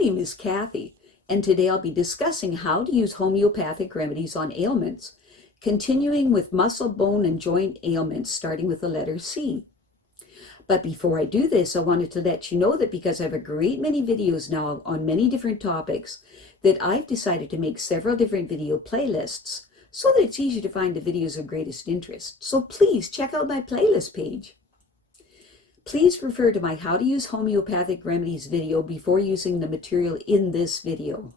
name is Kathy, and today I'll be discussing how to use homeopathic remedies on ailments, continuing with muscle, bone, and joint ailments, starting with the letter C. But before I do this, I wanted to let you know that because I have a great many videos now on many different topics, that I've decided to make several different video playlists so that it's easier to find the videos of greatest interest. So please check out my playlist page. Please refer to my How to Use Homeopathic Remedies video before using the material in this video.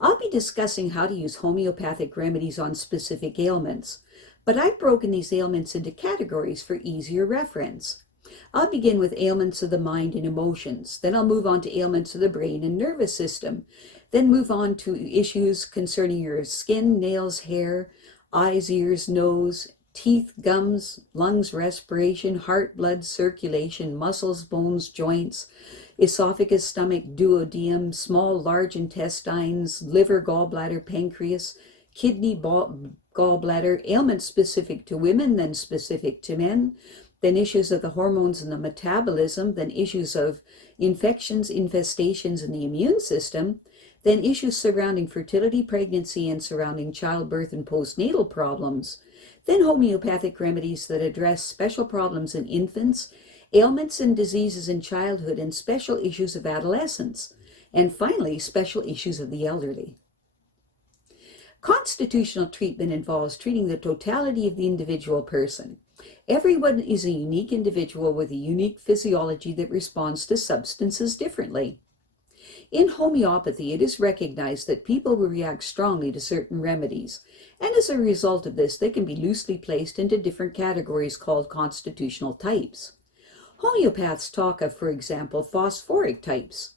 I'll be discussing how to use homeopathic remedies on specific ailments, but I've broken these ailments into categories for easier reference. I'll begin with ailments of the mind and emotions, then I'll move on to ailments of the brain and nervous system, then move on to issues concerning your skin, nails, hair, eyes, ears, nose, teeth, gums, lungs, respiration, heart, blood, circulation, muscles, bones, joints, esophagus, stomach, duodenum, small, large intestines, liver, gallbladder, pancreas, kidney, gallbladder, ailments specific to women, then specific to men, then issues of the hormones and the metabolism, then issues of infections, infestations in the immune system, then issues surrounding fertility, pregnancy, and surrounding childbirth and postnatal problems, then homeopathic remedies that address special problems in infants, ailments and diseases in childhood, and special issues of adolescence, and finally, special issues of the elderly. Constitutional treatment involves treating the totality of the individual person. Everyone is a unique individual with a unique physiology that responds to substances differently. In homeopathy, it is recognized that people will react strongly to certain remedies, and as a result of this, they can be loosely placed into different categories called constitutional types. Homeopaths talk of, for example, phosphoric types.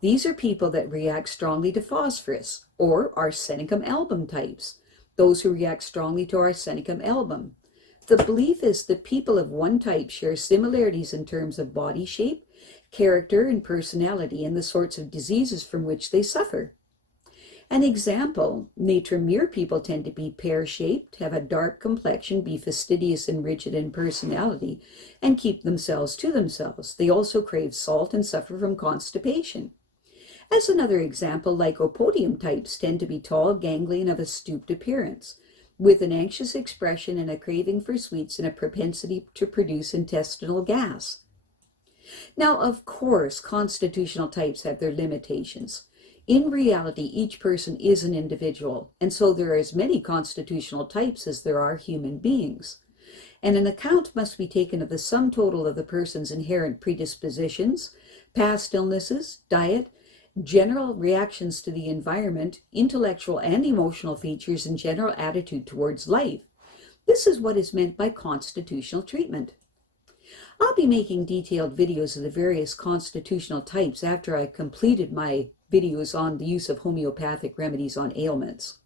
These are people that react strongly to phosphorus, or arsenicum album types, those who react strongly to arsenicum album. The belief is that people of one type share similarities in terms of body shape, character, and personality, and the sorts of diseases from which they suffer. An example, Natrum people tend to be pear-shaped, have a dark complexion, be fastidious and rigid in personality, and keep themselves to themselves. They also crave salt and suffer from constipation. As another example, Lycopodium types tend to be tall, ganglion, of a stooped appearance, with an anxious expression and a craving for sweets and a propensity to produce intestinal gas. Now, of course, constitutional types have their limitations. In reality, each person is an individual, and so there are as many constitutional types as there are human beings. And an account must be taken of the sum total of the person's inherent predispositions, past illnesses, diet, general reactions to the environment, intellectual and emotional features, and general attitude towards life. This is what is meant by constitutional treatment. I'll be making detailed videos of the various constitutional types after I've completed my videos on the use of homeopathic remedies on ailments.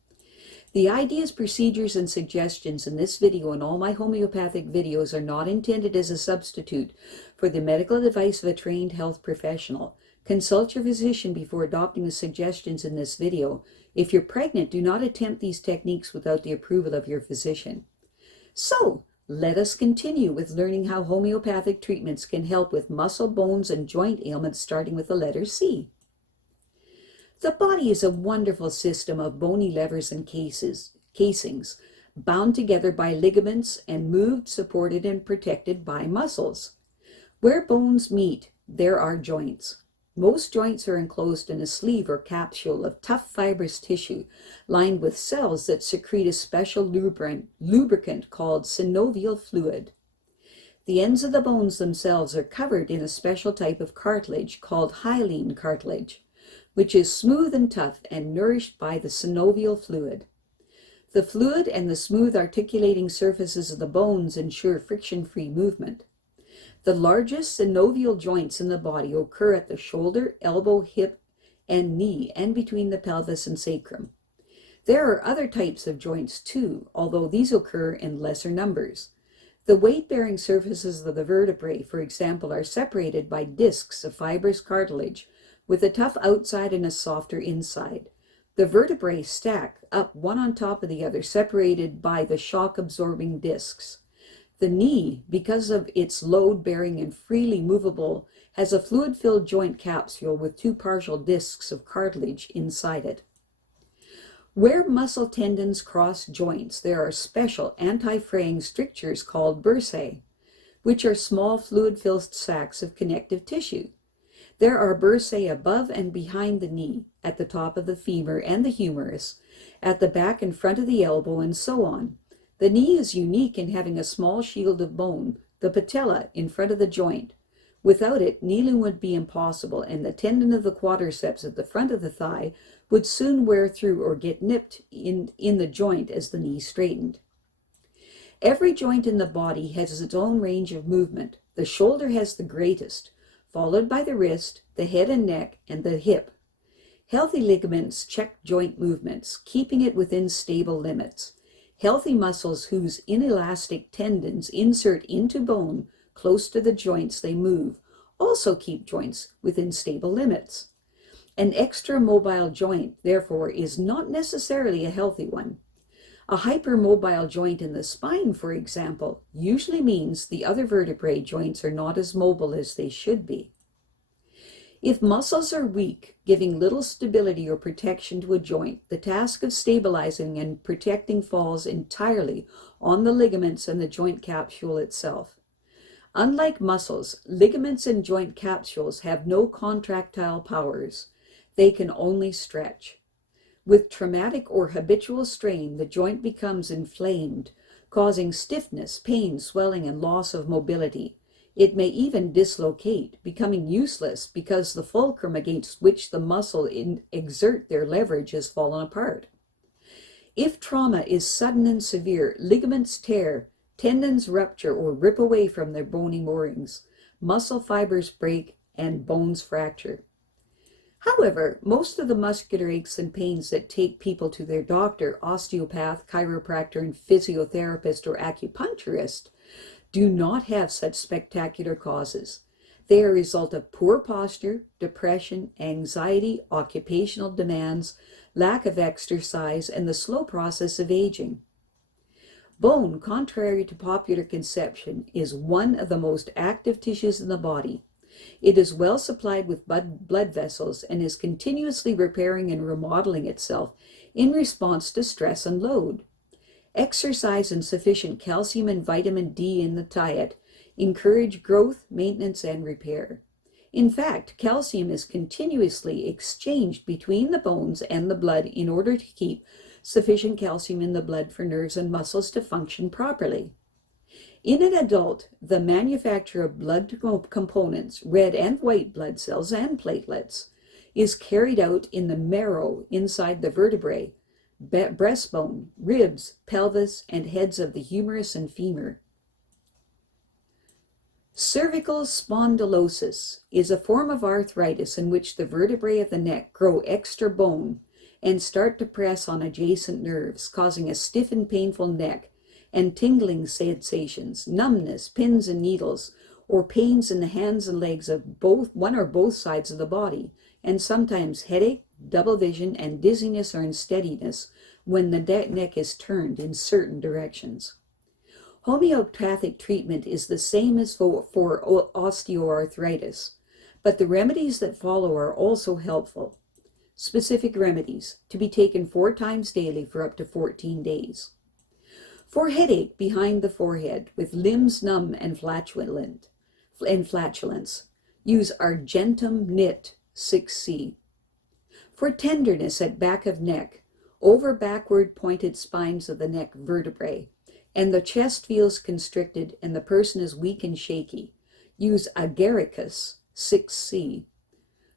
The ideas, procedures, and suggestions in this video and all my homeopathic videos are not intended as a substitute for the medical advice of a trained health professional. Consult your physician before adopting the suggestions in this video. If you're pregnant, do not attempt these techniques without the approval of your physician. So, let us continue with learning how homeopathic treatments can help with muscle, bones, and joint ailments, starting with the letter C. The body is a wonderful system of bony levers and casings, bound together by ligaments and moved, supported, and protected by muscles. Where bones meet, there are joints. Most joints are enclosed in a sleeve or capsule of tough fibrous tissue lined with cells that secrete a special lubricant called synovial fluid. The ends of the bones themselves are covered in a special type of cartilage called hyaline cartilage, which is smooth and tough and nourished by the synovial fluid. The fluid and the smooth articulating surfaces of the bones ensure friction-free movement. The largest synovial joints in the body occur at the shoulder, elbow, hip, and knee, and between the pelvis and sacrum. There are other types of joints too, although these occur in lesser numbers. The weight-bearing surfaces of the vertebrae, for example, are separated by discs of fibrous cartilage with a tough outside and a softer inside. The vertebrae stack up one on top of the other, separated by the shock-absorbing discs. The knee, because of its load-bearing and freely movable, has a fluid-filled joint capsule with two partial discs of cartilage inside it. Where muscle tendons cross joints, there are special anti-fraying strictures called bursae, which are small fluid-filled sacs of connective tissue. There are bursae above and behind the knee, at the top of the femur and the humerus, at the back and front of the elbow, and so on. The knee is unique in having a small shield of bone, the patella, in front of the joint. Without it, kneeling would be impossible, and the tendon of the quadriceps at the front of the thigh would soon wear through or get nipped in the joint as the knee straightened. Every joint in the body has its own range of movement. The shoulder has the greatest, followed by the wrist, the head and neck, and the hip. Healthy ligaments check joint movements, keeping it within stable limits. Healthy muscles whose inelastic tendons insert into bone close to the joints they move also keep joints within stable limits. An extra-mobile joint, therefore, is not necessarily a healthy one. A hypermobile joint in the spine, for example, usually means the other vertebrae joints are not as mobile as they should be. If muscles are weak, giving little stability or protection to a joint, the task of stabilizing and protecting falls entirely on the ligaments and the joint capsule itself. Unlike muscles, ligaments and joint capsules have no contractile powers. They can only stretch. With traumatic or habitual strain, the joint becomes inflamed, causing stiffness, pain, swelling, and loss of mobility. It may even dislocate, becoming useless because the fulcrum against which the muscle exert their leverage has fallen apart. If trauma is sudden and severe, ligaments tear, tendons rupture or rip away from their bony moorings, muscle fibers break, and bones fracture. However, most of the muscular aches and pains that take people to their doctor, osteopath, chiropractor, and physiotherapist or acupuncturist do not have such spectacular causes. They are a result of poor posture, depression, anxiety, occupational demands, lack of exercise, and the slow process of aging. Bone, contrary to popular conception, is one of the most active tissues in the body. It is well supplied with blood vessels and is continuously repairing and remodeling itself in response to stress and load. Exercise and sufficient calcium and vitamin D in the diet encourage growth, maintenance, and repair. In fact, calcium is continuously exchanged between the bones and the blood in order to keep sufficient calcium in the blood for nerves and muscles to function properly. In an adult, the manufacture of blood components, red and white blood cells and platelets, is carried out in the marrow inside the vertebrae, breastbone, ribs, pelvis, and heads of the humerus and femur. Cervical spondylosis is a form of arthritis in which the vertebrae of the neck grow extra bone and start to press on adjacent nerves, causing a stiff and painful neck and tingling sensations, numbness, pins and needles, or pains in the hands and legs of one or both sides of the body, and sometimes headache, double vision, and dizziness or unsteadiness when the neck is turned in certain directions. Homeopathic treatment is the same as for osteoarthritis, but the remedies that follow are also helpful. Specific remedies, to be taken 4 times daily for up to 14 days. For headache behind the forehead with limbs numb and flatulence, use Argentum Nit 6C. For tenderness at back of neck, over backward pointed spines of the neck vertebrae, and the chest feels constricted and the person is weak and shaky, use Agaricus 6C.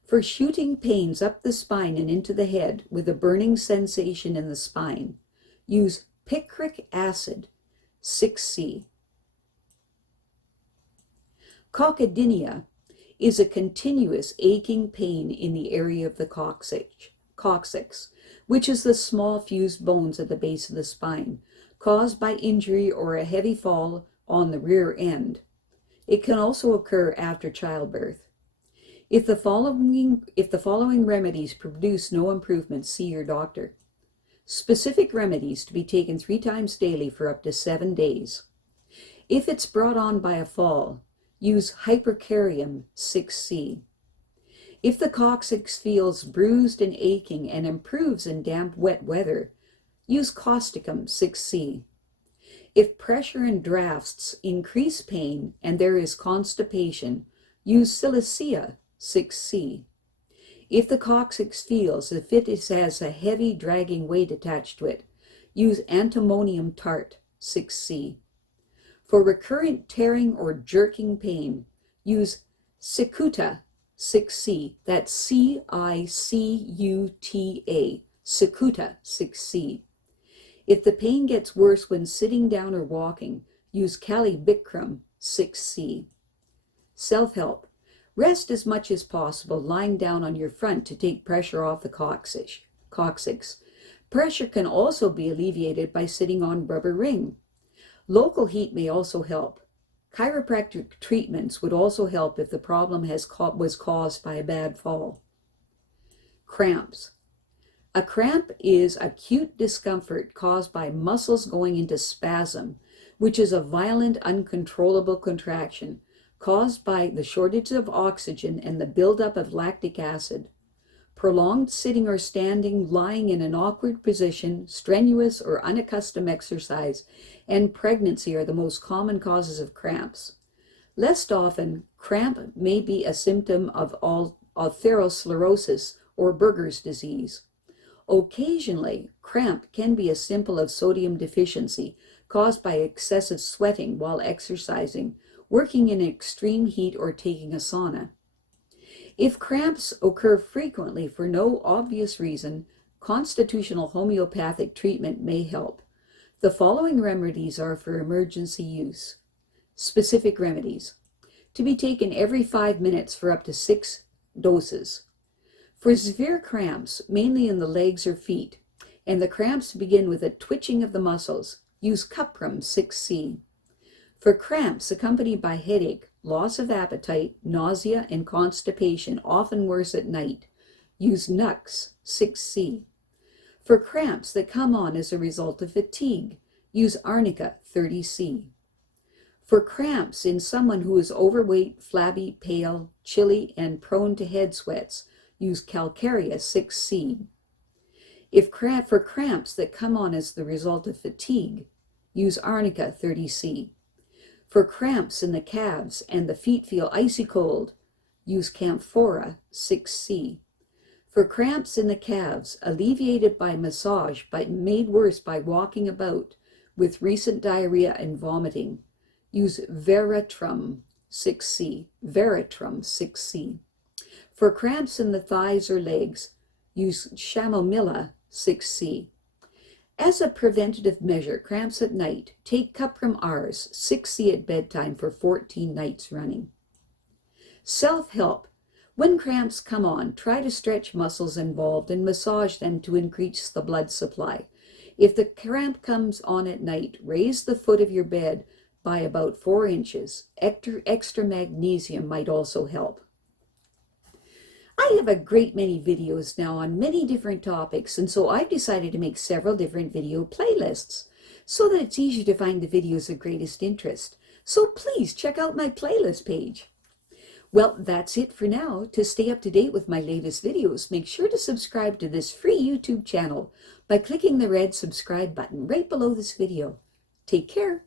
For shooting pains up the spine and into the head with a burning sensation in the spine, use Picric Acid 6C. Coccydia is a continuous aching pain in the area of the coccyx, which is the small fused bones at the base of the spine, caused by injury or a heavy fall on the rear end. It can also occur after childbirth. If the following remedies produce no improvement, see your doctor. Specific remedies to be taken 3 times daily for up to 7 days. If it's brought on by a fall, use Hypericum 6C. If the coccyx feels bruised and aching and improves in damp, wet weather, use Causticum 6C. If pressure and drafts increase pain and there is constipation, use Silicea 6C. If the coccyx feels as if it has a heavy dragging weight attached to it, use Antimonium tart 6C. For recurrent tearing or jerking pain, use Cicuta 6C. That's Cicuta, Cicuta 6C. If the pain gets worse when sitting down or walking, use Bichrom 6C. Self-help. Rest as much as possible lying down on your front to take pressure off the coccyx. Pressure can also be alleviated by sitting on rubber ring. Local heat may also help. Chiropractic treatments would also help if the problem was caused by a bad fall. Cramps. A cramp is acute discomfort caused by muscles going into spasm, which is a violent, uncontrollable contraction caused by the shortage of oxygen and the buildup of lactic acid. Prolonged sitting or standing, lying in an awkward position, strenuous or unaccustomed exercise, and pregnancy are the most common causes of cramps. Less often, cramp may be a symptom of atherosclerosis or Berger's disease. Occasionally, cramp can be as simple as sodium deficiency caused by excessive sweating while exercising, working in extreme heat, or taking a sauna. If cramps occur frequently for no obvious reason, constitutional homeopathic treatment may help. The following remedies are for emergency use. Specific remedies. To be taken every 5 minutes for up to 6 doses. For severe cramps, mainly in the legs or feet, and the cramps begin with a twitching of the muscles, use Cuprum 6C. For cramps accompanied by headache, loss of appetite, nausea, and constipation, often worse at night, use Nux 6C. For cramps that come on as a result of fatigue, use Arnica 30C. For cramps in someone who is overweight, flabby, pale, chilly, and prone to head sweats, use Calcarea 6C. For cramps that come on as the result of fatigue, use Arnica 30C. For cramps in the calves and the feet feel icy cold, use Camphora 6C. For cramps in the calves, alleviated by massage but made worse by walking about with recent diarrhea and vomiting, use Veratrum 6C. Veratrum 6C. For cramps in the thighs or legs, use Chamomilla 6C. As a preventative measure, cramps at night, take Cuprum Rs 6C at bedtime for 14 nights running. Self-help. When cramps come on, try to stretch muscles involved and massage them to increase the blood supply. If the cramp comes on at night, raise the foot of your bed by about 4 inches. Extra magnesium might also help. I have a great many videos now on many different topics, and so I've decided to make several different video playlists so that it's easier to find the videos of greatest interest. So please check out my playlist page. Well, that's it for now. To stay up to date with my latest videos, make sure to subscribe to this free YouTube channel by clicking the red subscribe button right below this video. Take care.